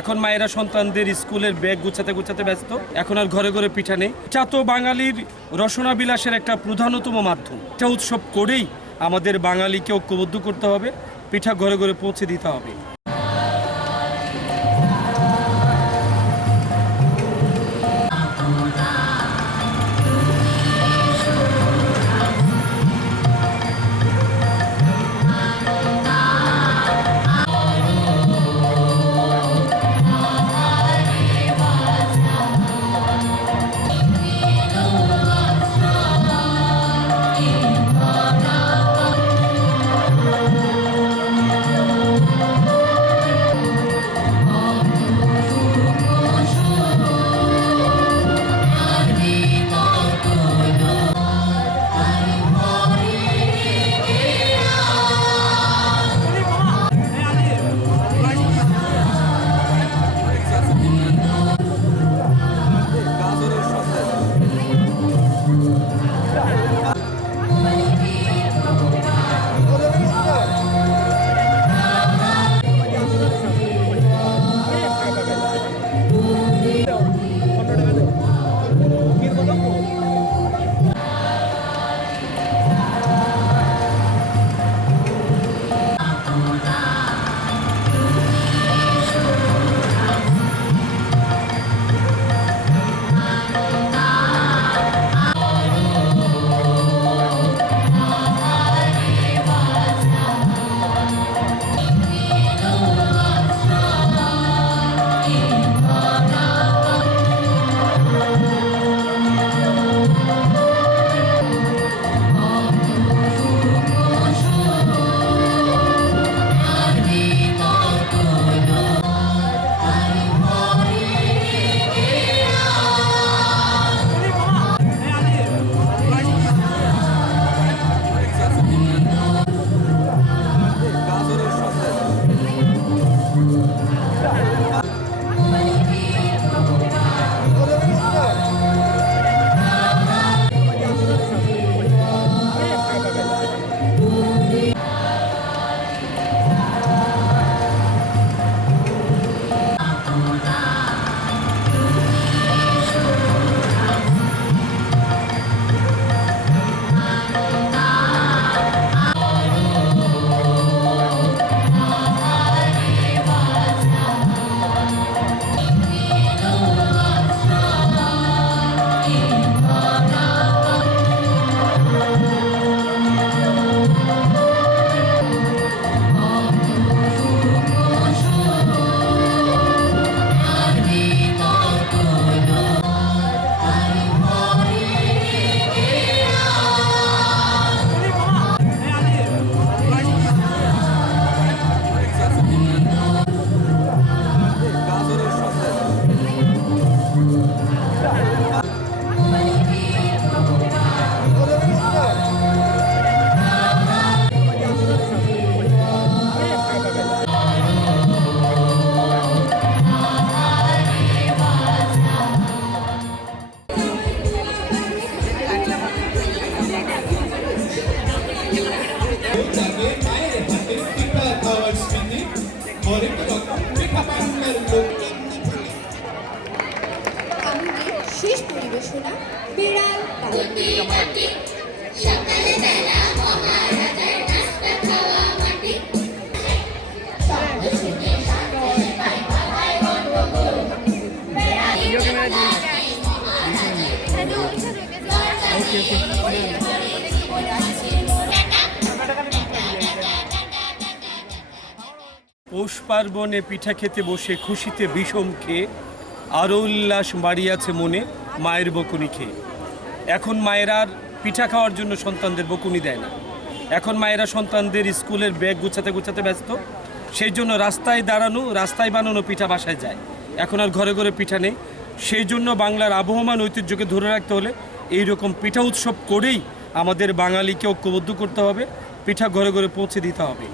এখন মায়েরা সন্তানদের স্কুলের ব্যাগ গুছাতে গুছাতে ব্যস্ত। এখন আর ঘরে ঘরে পিঠা নেই। চা তো বাঙালির রসনা বিলাসের একটা প্রধানতম মাধ্যম। এটা উৎসব করেই আমাদের বাঙালিকে ঐক্যবদ্ধ করতে হবে, পিঠা ঘরে ঘরে পৌঁছে দিতে হবে। শেষ পরিবেশনা বিড়াল সকালে বেলা মহারাজার নাস্তা খাওয়া মাটি পৌষ পার্বণে পিঠা খেতে বসে খুশিতে বিষম খেয়ে আরও উল্লাস বাড়িয়াছে মনে মায়ের বকুনি খেয়ে। এখন মায়েরা আর পিঠা খাওয়ার জন্য সন্তানদের বকুনি দেয় না। এখন মায়েরা সন্তানদের স্কুলের ব্যাগ গুছাতে গুছাতে ব্যস্ত। সেই জন্য রাস্তায় বানানো পিঠা বাসায় যায়। এখন আর ঘরে ঘরে পিঠা নেই। সেই জন্য বাংলার আবহমান ঐতিহ্যকে ধরে রাখতে হলে এইরকম পিঠা উৎসব করেই আমাদের বাঙালিকে ঐক্যবদ্ধ করতে হবে, পিঠা ঘরে ঘরে পৌঁছে দিতে হবে।